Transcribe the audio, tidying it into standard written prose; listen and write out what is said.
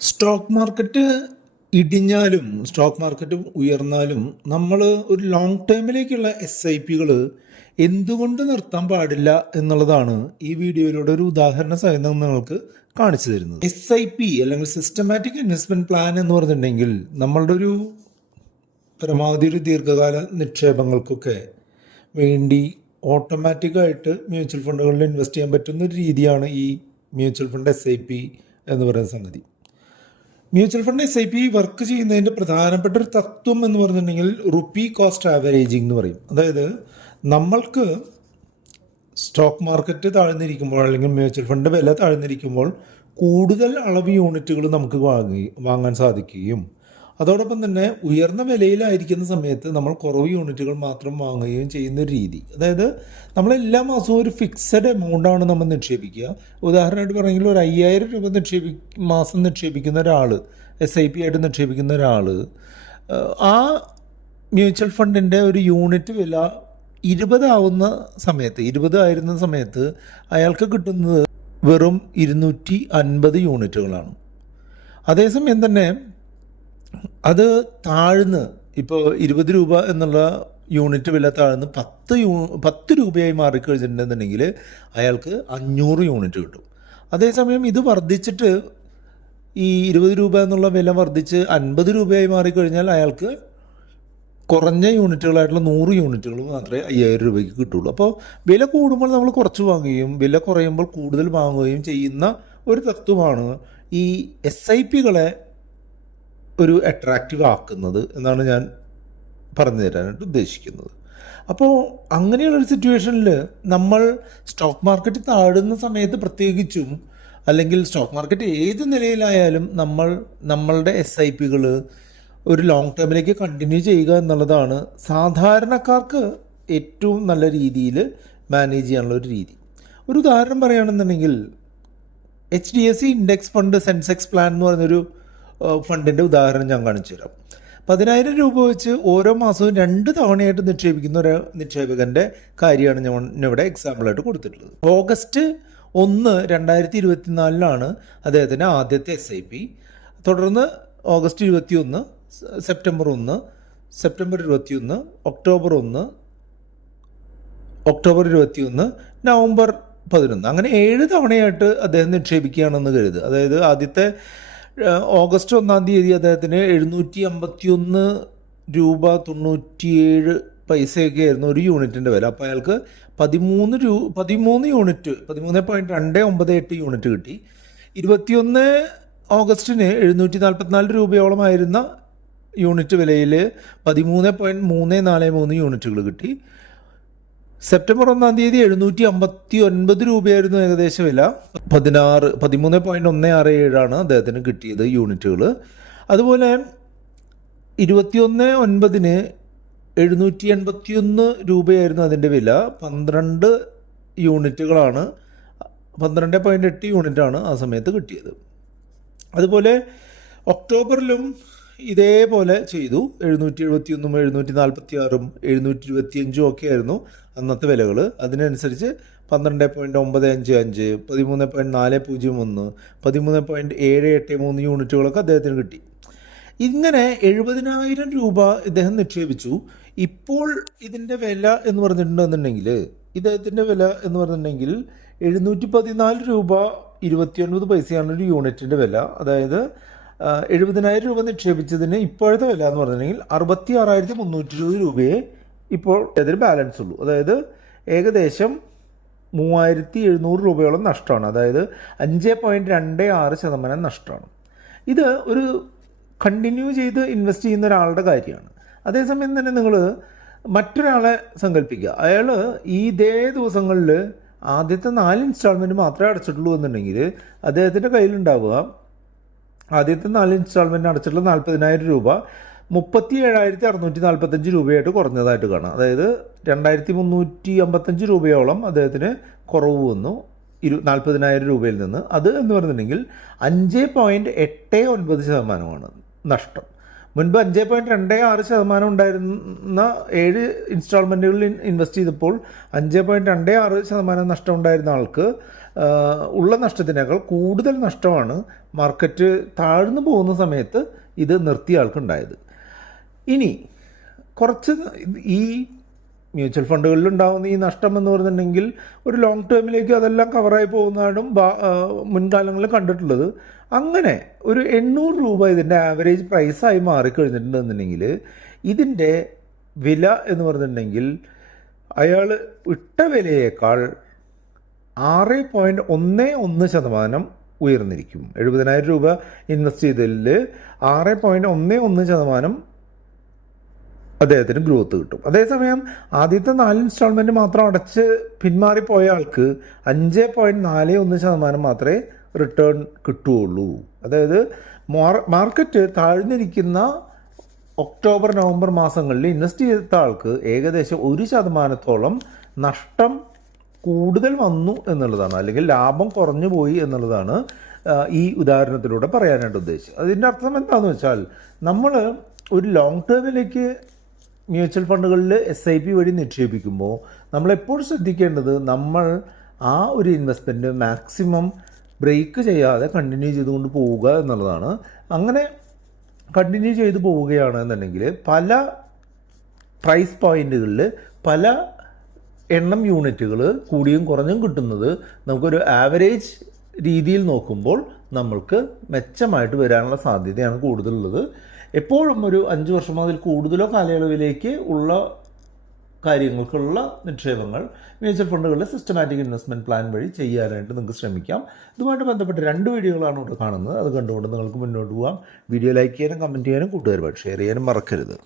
Stock market ഇടിഞ്ഞാലും stock market ഉയർന്നാലും നമ്മൾ ഒരു long ടേമിലേക്കുള്ള SIPകൾ എന്തുകൊണ്ട് നിർത്താൻ പാടില്ല എന്നുള്ളതാണ് ഈ വീഡിയോയിലൂടെ ഒരു ഉദാഹരണ സഹിതം നിങ്ങൾക്ക് കാണിച്ചു തരുന്നത്. SIP അല്ലെങ്കിൽ സിസ്റ്റമാറ്റിക് ഇൻവെസ്റ്റ്മെന്റ് പ്ലാൻ എന്ന് പറഞ്ഞിട്ടുണ്ടെങ്കിൽ നമ്മളുടെ ഒരു പരമാവധി ഒരു ദീർഘകാല നിക്ഷേപങ്ങൾക്കൊക്കെ വേണ്ടി ഓട്ടോമാറ്റിക്കായിട്ട് മ്യൂച്വൽ ഫണ്ടുകളിൽ ഇൻവെസ്റ്റ് ചെയ്യാൻ പറ്റുന്ന ഒരു രീതിയാണ് ഈ മ്യൂച്വൽ ഫണ്ട് SIP എന്ന് പറയുന്ന സംഗതി. മ്യൂച്വൽ ഫണ്ട് SIP വർക്ക് ചെയ്യുന്നതിൻ്റെ പ്രധാനപ്പെട്ട ഒരു തത്വം എന്ന് പറഞ്ഞിട്ടുണ്ടെങ്കിൽ റുപ്പി കോസ്റ്റ് ആവറേജിംഗ് എന്ന് പറയും. അതായത് നമ്മൾക്ക് സ്റ്റോക്ക് മാർക്കറ്റ് താഴ്ന്നിരിക്കുമ്പോൾ അല്ലെങ്കിൽ മ്യൂച്വൽ ഫണ്ട് വില താഴ്ന്നിരിക്കുമ്പോൾ കൂടുതൽ അളവ് യൂണിറ്റുകൾ നമുക്ക് വാങ്ങാൻ സാധിക്കുകയും അതോടൊപ്പം തന്നെ ഉയർന്ന വിലയിലായിരിക്കുന്ന സമയത്ത് നമ്മൾ കുറവ് യൂണിറ്റുകൾ മാത്രം വാങ്ങുകയും ചെയ്യുന്ന ഒരു രീതി. അതായത് നമ്മൾ എല്ലാ മാസവും ഒരു ഫിക്സഡ് എമൗണ്ടാണ് നമ്മൾ നിക്ഷേപിക്കുക. ഉദാഹരണമായിട്ട് പറയുമെങ്കിൽ ഒരു 5000 രൂപ മാസം നിക്ഷേപിക്കുന്ന ഒരാൾ, SIP ആയിട്ട് നിക്ഷേപിക്കുന്ന ഒരാൾ, ആ മ്യൂച്വൽ ഫണ്ടിൻ്റെ ഒരു യൂണിറ്റ് വില 20 ആയിരുന്ന സമയത്ത് അയാൾക്ക് കിട്ടുന്നത് വെറും 250 യൂണിറ്റുകളാണ്. അതേസമയം തന്നെ അത് താഴ്ന്ന് ഇപ്പോൾ 20 രൂപ എന്നുള്ള യൂണിറ്റ് വില താഴ്ന്ന് 10 രൂപയായി മാറിക്കഴിഞ്ഞിട്ടുണ്ടെന്നുണ്ടെങ്കിൽ അയാൾക്ക് 500 യൂണിറ്റ് കിട്ടും. അതേസമയം ഇത് വർദ്ധിച്ചിട്ട് ഈ 20 രൂപ എന്നുള്ള വില വർദ്ധിച്ച് 50 രൂപയായി മാറിക്കഴിഞ്ഞാൽ അയാൾക്ക് കുറഞ്ഞ യൂണിറ്റുകളായിട്ടുള്ള 100 യൂണിറ്റുകൾ മാത്രമേ 5000 രൂപയ്ക്ക് കിട്ടുള്ളൂ. അപ്പോൾ വില കൂടുമ്പോൾ നമ്മൾ കുറച്ച് വാങ്ങുകയും വില കുറയുമ്പോൾ കൂടുതൽ വാങ്ങുകയും ചെയ്യുന്ന ഒരു തത്വമാണ് ഈ SIPകളെ ഒരു അട്രാക്റ്റീവ് ആക്കുന്നത് എന്നാണ് ഞാൻ പറഞ്ഞു തരാനായിട്ട് ഉദ്ദേശിക്കുന്നത്. അപ്പോൾ അങ്ങനെയുള്ളൊരു സിറ്റുവേഷനിൽ നമ്മൾ സ്റ്റോക്ക് മാർക്കറ്റ് താഴുന്ന സമയത്ത് പ്രത്യേകിച്ചും, അല്ലെങ്കിൽ സ്റ്റോക്ക് മാർക്കറ്റ് ഏത് നിലയിലായാലും നമ്മളുടെ SIPകൾ ഒരു ലോങ് ടേമിലേക്ക് കണ്ടിന്യൂ ചെയ്യുക എന്നുള്ളതാണ് സാധാരണക്കാർക്ക് ഏറ്റവും നല്ല രീതിയിൽ മാനേജ് ചെയ്യാനുള്ള ഒരു രീതി. ഒരു ഉദാഹരണം പറയുകയാണെന്നുണ്ടെങ്കിൽ HDFC index fund Sensex plan എന്ന് പറയുന്നൊരു ഫണ്ടിൻ്റെ ഉദാഹരണം ഞാൻ കാണിച്ചു തരാം. 10,000 രൂപ വെച്ച് ഓരോ മാസവും 2 തവണയായിട്ട് നിക്ഷേപിക്കുന്ന ഒരു നിക്ഷേപകൻ്റെ കാര്യമാണ് ഞാൻ ഇവിടെ എക്സാമ്പിളായിട്ട് കൊടുത്തിട്ടുള്ളത്. ഓഗസ്റ്റ് 1, 2024 അദ്ദേഹത്തിൻ്റെ ആദ്യത്തെ SIP. തുടർന്ന് August 21, September 1, September 21, October 1, October 21, November 11, അങ്ങനെ 7 തവണയായിട്ട് അദ്ദേഹം നിക്ഷേപിക്കുകയാണെന്ന് കരുതുക. അതായത് ആദ്യത്തെ ഓഗസ്റ്റ് 1-ാം തീയതി അദ്ദേഹത്തിന് 751 രൂപ 97 പൈസയൊക്കെ ആയിരുന്നു ഒരു യൂണിറ്റിൻ്റെ വില. അപ്പോൾ അയാൾക്ക് 13 യൂണിറ്റ് 13.298 യൂണിറ്റ് കിട്ടി. 21 ഓഗസ്റ്റിന് 744 രൂപയോളമായിരുന്ന യൂണിറ്റ് വിലയിൽ 13.343 യൂണിറ്റുകൾ കിട്ടി. സെപ്റ്റംബർ 1-ാം തീയതി 759 രൂപയായിരുന്നു ഏകദേശ വില. 13.167 അദ്ദേഹത്തിന് കിട്ടിയത് യൂണിറ്റുകൾ. അതുപോലെ 21/9 781 രൂപയായിരുന്നു അതിൻ്റെ വില. 12 യൂണിറ്റുകളാണ്, 12.8 യൂണിറ്റാണ് ആ സമയത്ത് കിട്ടിയത്. അതുപോലെ ഒക്ടോബറിലും ഇതേപോലെ ചെയ്തു. 771, 746, 725 ഒക്കെ ആയിരുന്നു അന്നത്തെ വിലകൾ. അതിനനുസരിച്ച് 12.955, 13.401, 13.783 യൂണിറ്റുകളൊക്കെ അദ്ദേഹത്തിന് കിട്ടി. ഇങ്ങനെ 70,000 രൂപ ഇദ്ദേഹം നിക്ഷേപിച്ചു. ഇപ്പോൾ ഇതിൻ്റെ വില എന്ന് പറഞ്ഞിട്ടുണ്ടെന്നുണ്ടെങ്കിൽ ഇദ്ദേഹത്തിൻ്റെ വില എന്ന് പറഞ്ഞിട്ടുണ്ടെങ്കിൽ 714 രൂപ 29 പൈസയാണ് ഒരു യൂണിറ്റിൻ്റെ വില. അതായത് 70,000 രൂപ നിക്ഷേപിച്ചതിന് ഇപ്പോഴത്തെ വില എന്ന് പറഞ്ഞിട്ടുണ്ടെങ്കിൽ 66,320 രൂപയെ ഇപ്പോൾ അതിന് ബാലൻസ് ഉള്ളൂ. അതായത് ഏകദേശം 3,700 രൂപയോളം നഷ്ടമാണ്. അതായത് 5.26% നഷ്ടമാണ്. ഇത് ഒരു കണ്ടിന്യൂ ചെയ്ത് ഇൻവെസ്റ്റ് ചെയ്യുന്ന ഒരാളുടെ കാര്യമാണ്. അതേസമയം തന്നെ നിങ്ങൾ മറ്റൊരാളെ സങ്കല്പിക്കുക. അയാൾ ഇതേ ദിവസങ്ങളിൽ ആദ്യത്തെ 4 ഇൻസ്റ്റാൾമെൻറ്റ് മാത്രമേ അടച്ചിട്ടുള്ളൂ എന്നുണ്ടെങ്കിൽ അദ്ദേഹത്തിൻ്റെ കയ്യിലുണ്ടാവുക ആദ്യത്തെ 4 ഇൻസ്റ്റാൾമെൻറ്റ് അടച്ചിട്ടുള്ള 40,000 രൂപ 37,645 രൂപയായിട്ട് കുറഞ്ഞതായിട്ട് കാണാം. അതായത് 2,355 രൂപയോളം അദ്ദേഹത്തിന് കുറവ് വന്നു 40,000 രൂപയിൽ നിന്ന്. അത് എന്ന് പറഞ്ഞിട്ടുണ്ടെങ്കിൽ 5.89% നഷ്ടം. മുൻപ് 5.26% ഉണ്ടായിരുന്ന 7 ഇൻസ്റ്റാൾമെൻറ്റുകളിൽ ഇൻവെസ്റ്റ് ചെയ്തപ്പോൾ 5.26% നഷ്ടം ഉണ്ടായിരുന്ന ആൾക്ക് ഉള്ള നഷ്ടത്തിനേക്കാൾ കൂടുതൽ നഷ്ടമാണ് മാർക്കറ്റ് താഴ്ന്നു പോകുന്ന സമയത്ത് ഇത് നിർത്തിയ ആൾക്കുണ്ടായത്. ഇനി കുറച്ച് ഈ മ്യൂച്വൽ ഫണ്ടുകളിൽ ഉണ്ടാകുന്ന ഈ നഷ്ടം എന്ന് പറഞ്ഞിട്ടുണ്ടെങ്കിൽ ഒരു ലോങ് ടേമിലേക്ക് അതെല്ലാം കവറായി പോകുന്നതാണ് മുൻകാലങ്ങളിൽ കണ്ടിട്ടുള്ളത്. അങ്ങനെ ഒരു 800 രൂപ ഇതിൻ്റെ ആവറേജ് പ്രൈസായി മാറിക്കഴിഞ്ഞിട്ടുണ്ടെന്നുണ്ടെങ്കിൽ ഇതിൻ്റെ വില എന്ന് പറഞ്ഞിട്ടുണ്ടെങ്കിൽ അയാൾ ഇട്ട വിലയേക്കാൾ 6.11% ഉയർന്നിരിക്കും. 70,000 രൂപ ഇൻവെസ്റ്റ് ചെയ്തതിൽ 6.11% അദ്ദേഹത്തിന് ഗ്രോത്ത് കിട്ടും. അതേസമയം ആദ്യത്തെ 4 ഇൻസ്റ്റാൾമെൻറ്റ് മാത്രം അടച്ച് പിന്മാറിപ്പോയ ആൾക്ക് 5.41% മാത്രമേ റിട്ടേൺ കിട്ടുകയുള്ളൂ. അതായത് മാർക്കറ്റ് താഴ്ന്നിരിക്കുന്ന ഒക്ടോബർ നവംബർ മാസങ്ങളിൽ ഇൻവെസ്റ്റ് ചെയ്ത ആൾക്ക് ഏകദേശം 1% നഷ്ടം കൂടുതൽ വന്നു എന്നുള്ളതാണ്, അല്ലെങ്കിൽ ലാഭം കുറഞ്ഞു പോയി എന്നുള്ളതാണ് ഈ ഉദാഹരണത്തിലൂടെ പറയാനായിട്ട് ഉദ്ദേശിച്ചത്. അതിൻ്റെ അർത്ഥം എന്താണെന്ന് വെച്ചാൽ നമ്മൾ ഒരു ലോങ് ടേമിലേക്ക് മ്യൂച്വൽ ഫണ്ടുകളിൽ SIP വഴി നിക്ഷേപിക്കുമ്പോൾ നമ്മളെപ്പോഴും ശ്രദ്ധിക്കേണ്ടത് നമ്മൾ ആ ഒരു ഇൻവെസ്റ്റ്മെൻറ്റ് മാക്സിമം ബ്രേക്ക് ചെയ്യാതെ കണ്ടിന്യൂ ചെയ്തുകൊണ്ട് പോവുക എന്നുള്ളതാണ്. അങ്ങനെ കണ്ടിന്യൂ ചെയ്തു പോവുകയാണ് എന്നുണ്ടെങ്കിൽ പല പ്രൈസ് പോയിന്റുകളിൽ പല എണ്ണം യൂണിറ്റുകൾ കൂടിയും കുറഞ്ഞും കിട്ടുന്നത് നമുക്കൊരു ആവറേജ് രീതിയിൽ നോക്കുമ്പോൾ നമ്മൾക്ക് മെച്ചമായിട്ട് വരാനുള്ള സാധ്യതയാണ് കൂടുതലുള്ളത്. എപ്പോഴും ഒരു 5 വർഷം അതിൽ കൂടുതലോ കാലയളവിലേക്ക് ഉള്ള കാര്യങ്ങൾക്കുള്ള നിക്ഷേപങ്ങൾ മ്യൂച്വൽ ഫണ്ടുകളിലെ സിസ്റ്റമാറ്റിക് ഇൻവെസ്റ്റ്മെൻറ്റ് പ്ലാൻ വഴി ചെയ്യാനായിട്ട് നിങ്ങൾക്ക് ശ്രമിക്കാം. ഇതുമായിട്ട് ബന്ധപ്പെട്ട് 2 വീഡിയോകളാണ് ഇവിടെ കാണുന്നത്. അത് കണ്ടുകൊണ്ട് നിങ്ങൾക്ക് മുന്നോട്ട് പോകാം. വീഡിയോ ലൈക്ക് ചെയ്യാനും കമൻറ്റ് ചെയ്യാനും കൂട്ടുകാരുമായിട്ട് ഷെയർ ചെയ്യാനും മറക്കരുത്.